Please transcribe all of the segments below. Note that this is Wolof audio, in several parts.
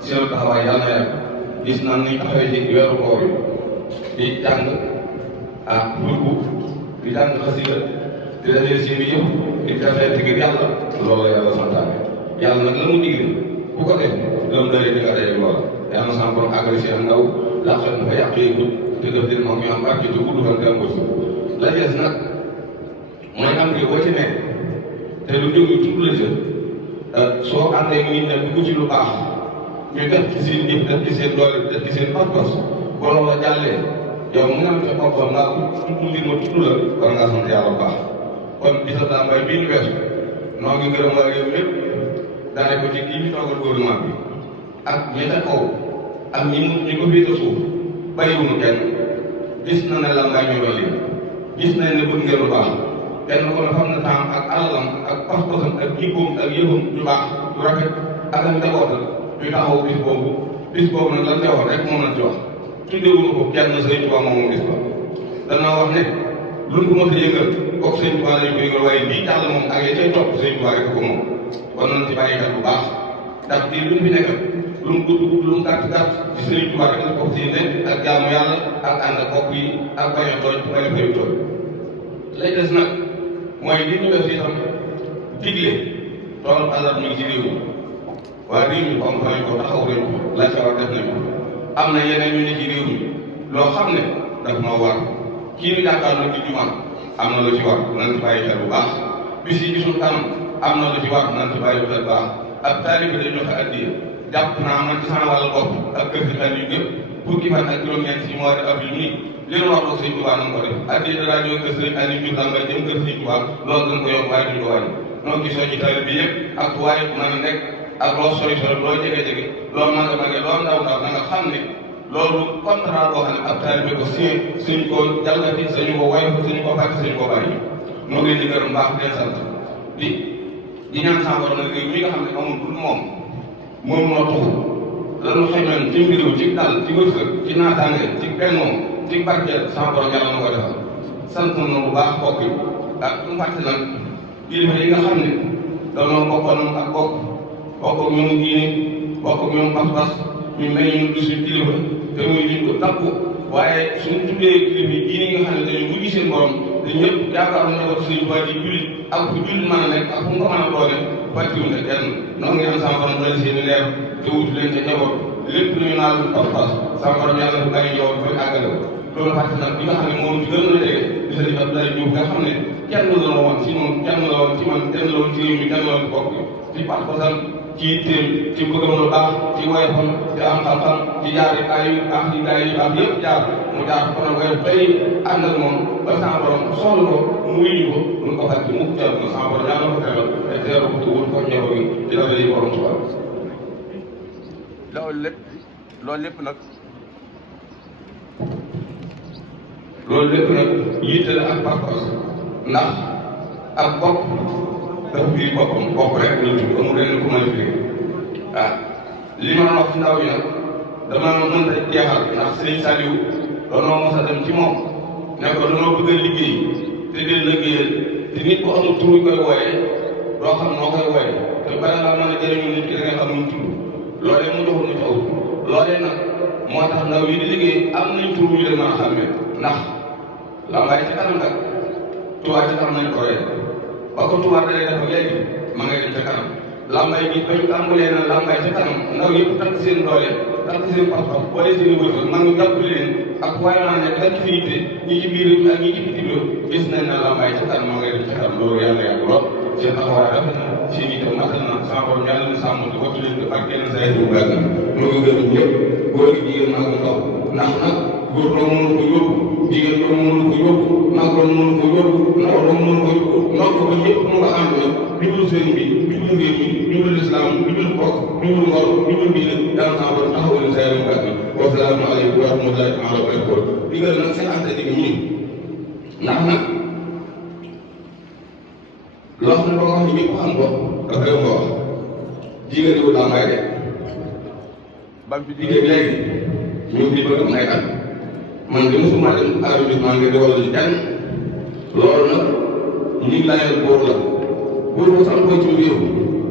seen taxawaay yàlla na yàgg gis naa ni taxawee ci weeru koor yi di jàng burbu di jàng xasida di dajale seen yëpp di defee ngir yàlla loolu yàlla santaane yàlla nag la mu digle ku ko def lam dalee di nga daje loola yàlla na sama borom àggali seen ndaw laqal na fa yàq yëpp te def leen moom ñu am barke te gudd fan dem ko ci la des nag mooy am gi boo ci nekk te lu jóge tudd la ca soo àndee nit ne dugg ci lu baax ñu def ci seen nit def ci seen doole def ci seen pas-pas boo loola jàllee yow mu nga am ca boppam ngaa tudd mbir ma tudd la war ngaa sant yàlla bu baax kon bisa daa mbay bii ñu weesu noo ngi gërëm waa réew mépp daane ko ci kii fi toogal gouvernement bi ak ñi ca kaw ak ñi ko féete suuf bàyyiwuñu kenn gis na ne la ngay ñoro lii gis nañ ne bëgg ngeen lu baax kenn ko ne xam na temps ak alalam ak pas-pasam ak jikkoom ak yëfam yu baax yu rafet ak ak njabootam ñu taxaw bis boobu nag lan teewoon rek moom lañ ci wax tuddewuñu ko kenn Sëriñ Tuubaa moom bis ba danaa wax ne luñ ko mos a yëngal kooku Sëriñ Tuubaa lañu ko yëngal waaye bii jàll moom ak ya cay topp Sëriñ Tuubaa rek ko moom kon nañ ci bàyyi xel bu baax ndax kii luñ fi nekkal lu mu gudd gudd lu mu gàtt gàtt ci Sëriñ Tuubaa rek la bokk si ne ak jaamu yàlla ak ànd ak bokk yi ak bañ a tooñ bañ a fay tooñ lay des nag mooy li ñu def itam digle toolu àllar mi ngi ci réew mi waaye réew mi comme fa nañ ko taxaw nañ ko la ca war def nañ ko am na yeneen ñu ne ci réew mi loo xam ne daf noo war kii ñu jàkkaarloo ci jumaa am na lu ci war nañ ci bàyyi xel bu baax bis yi gisul kanam am na lu ci war nañ ci bàyyi xel bu baax ab taalibe day joxe addiya jàpp naa man ci sama wàllu bopp ak kër gi xel yu gëpp fukki fan ak juróom-ñeent ci mois de avril nii li ñu wax loolu Sëriñ Tuubaa nañ ko def addiya da jóge kër Sëriñ Aliou Diouf Lambaye jëm kër Sëriñ Tuubaa loolu dañ ko yokk waaye duñ ko wàññi noo gisoo ci taalibe bi yëpp ak waaye mën a nekk ak loo sori loo jege-jege loo màgg màgge loo ndaw ndaw da nga xam ne loolu contrat boo xam ne ab taalibe ko signé suñ ko jalgati sañu ko waye ko suñu ko fàtte suñu ko bàyyi noo ngi leen di gërëm baax leen sant di ñaan sa borom nag réew mi nga xam ne amul dul moom moo tuxu lanu xañoon ci mbiriw ci dal ci wërsëg ci naataange ci bennoo ci barkeel sa borom yàlla na ko defal sant na bu baax bokk yi ak su fàtte nag kilifa yi nga xam ne danoo bokkoon ak bokk ñoom diine bokk ñoom pas-pas ñu may ñu du suñu kilifa te muy liñ ko takku waaye suñu tuddee kilifa yi diine yi nga xam ne dañu mujj seen borom te ñëpp yaakaar nañu ko suñu waa di jullit ak fu jullit mën a nekk ak fu mu ko mën a doone fàttiwuñ ko kenn noonu ngeen am sama borom doole seen i leer te wutu leen ca njaboot lépp lu ñu naan lu pas-pas sama borom yàlla bu bàyyi njaboot bañ àggale ko loolu fàtte nag bi nga xam ne moom ci gën a jege di Sëriñ Abdoulaye Diouf nga xam ne kenn la woon ci moom kenn la woon ci man kenn la woon ci réew mi kenn la woon ci bopp ci pas-pasam ci itteem ci bëggam lu baax ci woyofam ci am xam-xam ci jaari ay yu baax yi gaay yu baax yëpp jaar mu jaar ko nag woyof bay ànd ak moom ba sama borom soxla ko mu wuyu ko mun ko fàtte mukk teew na sama borom yàlla ko teewal te teeru ko te wut ko njaboot gi ci la yi borom subal loolu lépp nag yitte la ak pas-pas ndax ak bokk dafa firi boppam bokk rek la tudd amul lenn ku mën a firi li ma wax ci ndaw yi nag dama mën a jeexal ndax sëñ Saliou danoo mos a dem ci moom ne ko danoo bëgg a liggéey te di liggéeyal te nit ku amul tur koy wooyee doo xam noo koy wooyee te bala nga mën a jëriñu nit ki da nga xam nu tudd loolee mu joxul ñu taw loolee nag moo tax ndaw yi di liggéey am nañ tur ñu leen mën a xàmmee ndax Lambaye ci kanam nag Touba ci kanam nañ ko rey ba ko Touba dalee dafa léegi ma ngay dem ca kanam Lambaye bi ba ñu tàmbalee na Lambaye ca kanam ndaw yëpp takk seen doole takk seen pas-pas boole seen wërsëg man nga jàppale leen ak waaye naa ne rek fi yitte ñi ci biir ak ñi ci bitim réew gis nañ ne Lambaye ca kanam ma ngay dem ca kanam loolu yàlla yàgg lool seen taxawaay rafet na seen yitte matal na sama borom yàlla na sàmm di wattu leen ak keneen saa yi bu baax na ñoo ngi gërëm ñëpp góor gi jigéen mag ndaw ndax nag góor doo mënu ko yóbbu jigéen doo mënu ko yóbbu mag doo mënu ko yóbbu ndaw doo mënu ko yóbbu ndaw ko ba ñëpp mu nga ànd nag jublu sëriñ bi jublu réew mi jublu lislaam jublu bokk jublu ngor jublu diine yàlla naa war taxawal sa yaram gàtt wa salaamu aleykum wa rahmatullahi taala wa barakatuh digal nag seen ante dig ñii ndax nag loo xam ne boo ko xam ne ñëpp xam ko daf koy wax jigéen di wut Lambaye de bam fi jigéen léegi ñu ngi bëgg am ay at man de mosuma dem arrondissement nga di wala ci kenn loolu nag ñu ngi laajal buur la buur bu sax ko ci réew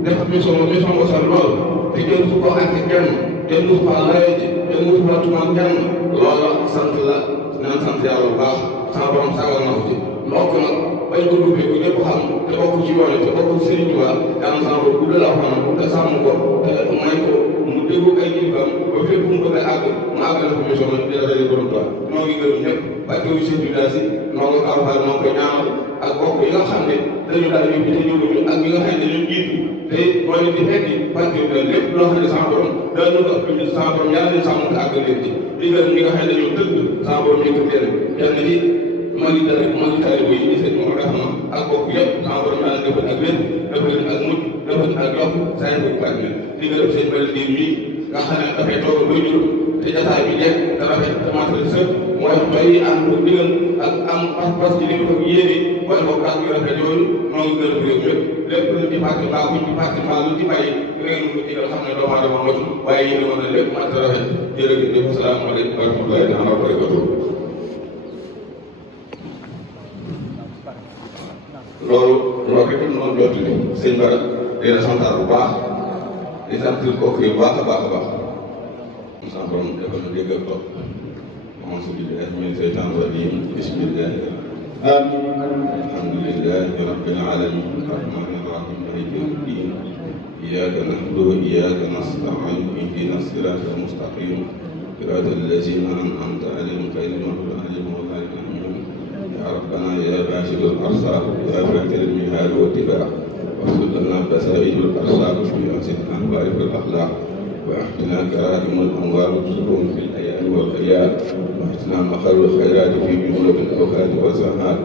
def mission bu sax lool te kenn su ko àgg kenn kenn mosu faa layee ji kenn mosu faa tumaan kenn loola sant la naan sant yàlla bu baax sama borom sagal na ko ci ndokk nag bañ ko dubbee ko ñëpp xam te bokk ci yoon te bokk Sëriñ Tuubaa yàlla sama borom guddal aw fanam te sàmm ko te may ko mu déglu ay kilifaam ba fépp mu bëgg a àgg mu àggale ko mission nag dina daje borom Tuubaa noo ngi gërëm ñëpp waaye ko seen village yi noo ngi kawfal noo koy ñaanal ak bokk yi nga xam ne dañu daal ñu te ñëwuñu ak ñi nga xam ne dañu jiitu te mooy di fekki fàtte lépp loo xam ne sama borom daal na ko ëpp sama borom yàlla leen sàmm te àggal leen ci di gërëm ñi nga xam ne dañoo tëgg sama borom yëkkati leen kenn ci magi taalibe yi seen moo def na ak bokk yëpp sama borom yàlla defal ak wér defal leen ak mucc defal ak yokk saa yi ko kàddu di gërëm seen bëri diir mii nga xam ne dafay toog bay jur te jataay bi nekk te rafet commencé sëpp mooy bay ànd ko digal ak am pas-pas ci li ko yéene mooy ko kàddu yu rafet yooyu noo ngi gërëm réew yëpp lépp lu ci fàtte mbaa kuñ ci fàtte mbaa lu ci bàyyi ngeen ko digal xam ne doomu aadama motu waaye yéen a mën a lépp mat rafet jërëjëf asalaamaaleykum wa rahmatullahi taala wa barakatuh loolu rek noonu jot ni sëñ Bara dina santaat bu baax di sant kooku yi bu baax a baax a baax sama borom defal na dégg ak topp auzu billahi min seytaan rajim bismillahi alhamdulillahi rabbil alamin arrahmani rahim maliki yawmi ddin iyyaka na'budu wa iyyaka nasta'in ihdina siratal mustaqim siratal ladzina an'amta alayhim ghayril maghdubi alayhim waladdallin يا ربنا يا باسل الأرزاق يا فاتر المهاد والاتباع واغفر لنا بسائل الأرزاق في أنسنا وارث الأخلاق واحتنا كرائم الأموال والسرور في الأيام والخيال واحتنا مخر الخيرات في جملة الأوقات والزمان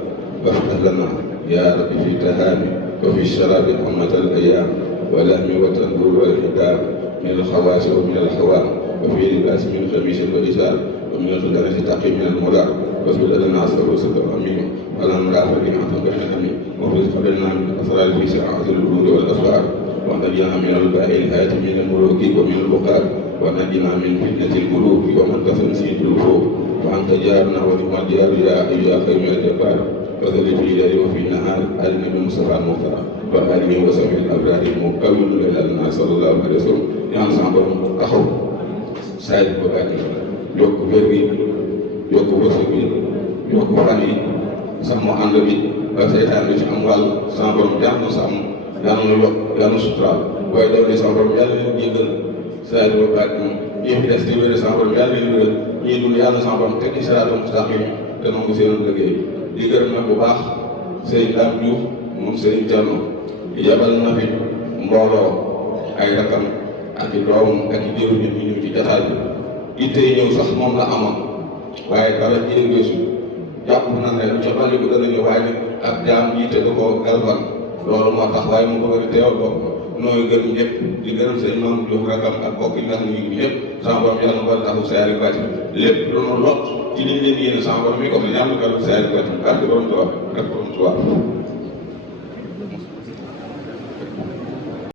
وافتح لنا يا رب في التهامي وفي الشراب أمة الأيام واللحم والتنور والحجاب من الخواص ومن الحوام وفي لباس من خميس والإزار ومن الخدنة تقي من المضار واصبر لنا عصر وصدر امين ولا نرافع بما بين امين وفرز قبلنا من الاسرار في ساعات الورود والاسرار ونجنا من الباء الهات من الملوك ومن البقار ونجنا من فتنه الملوك ومن تفنسيد الوفوق وانت جارنا ونعم الجار يا ايها خير من الجبار وذل في الليل وفي النهار على النبي المصطفى المختار واله وصحبه الابرار المكون الى الناس صلى الله عليه وسلم يا صاحبهم تخو سيد بوكاتي يوك فيرغي yokk wërsëg bi yokk fan yi sàmm ànd bi ba seytaan bi ci am wàll sama borom jàmm sàmm yàlla na yokk yàlla na suturaal waaye daw di sama borom yàlla leen jéggal saa yi ba baat moom ñi fi des di wér sama borom yàlla leen wéral ñii dund yàlla sama borom teg ci siraatal mustaqiim te nangu seen liggéey di gërëm nag bu baax Sëriñ Dame Diouf moom Sëriñ Thierno yabal na fi mbooloo ay rakam ak i doomam ak i jëru nit ñi ñëw ci jataay bi ittey ñëw sax moom la amoon waaye dara jël weesu jàpp na ne lu ca dolli ko dana ñëw waaye nag ak jaam jiite da koo galfan loolu moo tax waaye mu bëgg a teewal bopp nooy gërëm ñëpp di gërëm seen maam Diouf rakam ak bokk yi nga xam ne ñu ngi ñëpp sama borom yàlla na ko taxu saari bàcc lépp lu nu lot ci liñ leen yéene sama borom mi ko fi yàlla na ko saari bàcc barke borom Tuubaa ak borom Tuubaa